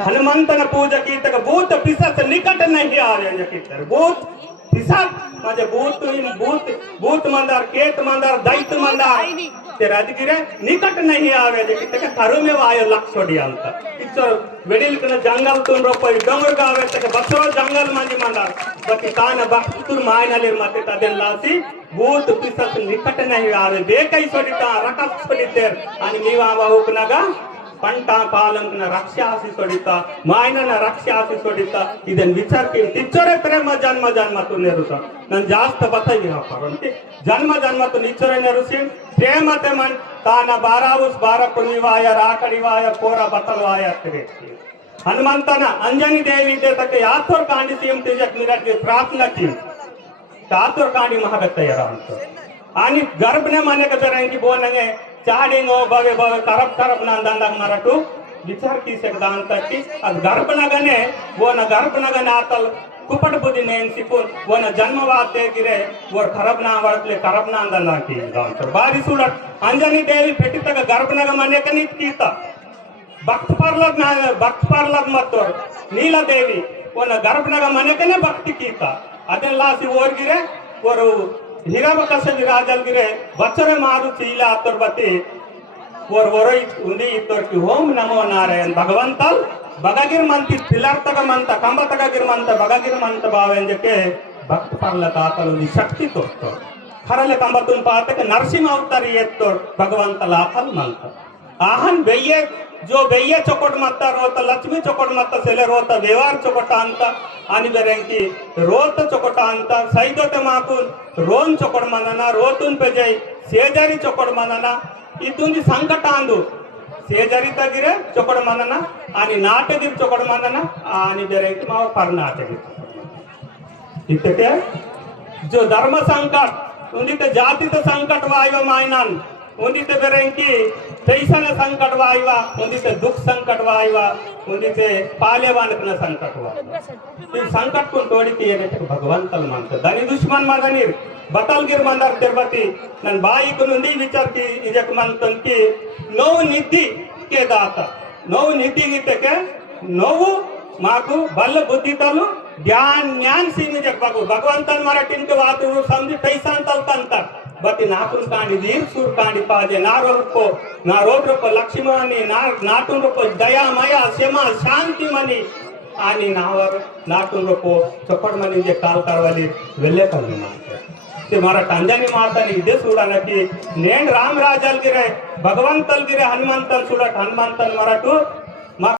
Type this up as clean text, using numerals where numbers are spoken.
हनुमंतन पूजा की तक भूत पिशाच निकट नहीं आवे कितर भूत पिशाच म्हणजे भूत मंदार केत मंदार दैत मंदार ते राजगिरे निकट नहीं आवे कितर करू में वायो लक्षोडी अंत इचर वेडिल कन जंगल तुन रोपई डोंगर गावे तक बसरो जंगल मंजी मंदार बकी तान भक्तुर मायनले मते तदेल्लासी भूत पिशाच निकट नहीं आवे बेकई सोडिता रकस सोडितेर आणि नीवा हुकनागा पंटा पालम रक्षासी सोडिता मायनನ रक्षासी सोडिता ಇದನ್ನ ವಿಚಾರಕ್ಕೆ ನಿಚ್ಚರೆ ಪ್ರೇಮ ಜನ್ಮ ಜನ್ಮ ತು ನೆರುಸ ನಾನು ಜಾಸ್ತ ಬತ್ತೈ ಹಾಪರಂತೆ ಜನ್ಮ ಜನ್ಮ ತು ನಿಚ್ಚರೆ ನೆರುಸಿ ಪ್ರೇಮತೆ ಮನ್ ತಾನ ಬಾರಾವುಸ್ ಬಾರ ಕುಣಿವಾಯ ರಾಕಡಿವಾಯ ಕೋರ ಬತ್ತಲವಾಯ ತಿರೆ ಹನುಮಂತನ अंजनी देवी दे तक याथोर कांडी सीम तिजक निरट की प्रार्थना की तातोर कांडी महागतय रांत आणि गर्भने माने का बेरंगी बोलंगे चाडिंगो बवे बवे करप नांदांग मराठू विचार की दांतकी अद गर्भनगने वो न गर्भनगने आतल कुपट बुद्धि नेन सिकुन वो न जन्मवाते गिरे वो खरब ना वळतले करप नांदांग की दांत बारी सुलट अंजनी देवी पेटी तक गर्भनग मने कनित कीता भक्त परलग मत्तोर नीला देवी वो न गर्भनग मने कने भक्ति कीता ಅದೆಲ್ಲಾಸಿ ಓರ್ಗಿರೆ ಅವರು ಹಿರಬಕಸವಿ ರಾಜಲ್ಗಿರೆ ವಚರೆ ಮಾರು ಚೀಲ ಆತರ್ಬತಿ ಒರೊರೈ ಉಂದಿ ಇತ್ತೋರ್ಕಿ ಓಂ ನಮೋ ನಾರಾಯಣ ಭಗವಂತಲ್ ಬಗಗಿರ್ ಮಂತಿ ಪಿಲ್ಲರ್ ತಗ ಮಂತ ಕಂಬ ತಗಗಿರ್ ಮಂತ ಬಗಗಿರ್ ಮಂತ ಭಾವೆಂಜಕ್ಕೆ ಭಕ್ತ ಪರ್ಲ ತಾತಲು ಶಕ್ತಿ ತೋರ್ತ ಖರಲೆ ಕಂಬತುನ್ ಪಾತಕ್ಕೆ ನರಸಿಂಹ ಅವತಾರಿ ಎತ್ತೋರ್ ಭಗವಂತ ಲಾಫಲ್ ಮಂತ ಆಹನ್ ಬೆಯ್ಯೆ जो बेये चोकोट मत्ता रोत लक्ष्मी चोकोट मत्ता सेले रोत व्यवहार चोकोट अंत आणि बेरेंकी रोत चोकोट अंत सैदोते माकून रोन चोकोट मनना रोतून पेजय शेजारी चोकोट मनना इथून संकट आंदू शेजारी तगिरे चोकोट मनना आणि नाटगिर चोकोट मनना आणि बेरेंकी माव कर्नाटगिर इथे के जो धर्म संकट उंदिते जातीत संकट वायो मायनान उंदिते बेरेंकी पैसा संकट वायवा उंदिते दुख संकट वायवा उंदिते पालेवानकन संकट वायवा संकट को तोड़ी की भगवंतल मानते दानी दुश्मन मदनीर बतलगिर मंदर तिरुपति नन बाई को नुंदी विचार की इजक मंतन की नौ निधि के दाता नौ निधि गीते के नौ माकु बल बुद्धि तलु ज्ञान सीमित भगवंतन मराठीन के बात समझी पैसा तल कंतर बती नाकुन कांडी दीर सुर कांडी पाजे ना रोप लक्ष्मी नाटून रोप दया मया सेमा शांती मनी आणि नावर नाटून रोप चपट मनी जे काल करवाली वेल्ले कमी मानते ते मरा अंजनी मातानी इदे सुडाना की नेण राम राजल गिरे भगवंतल गिरे हनुमंतन सुडट हनुमंतन मराठू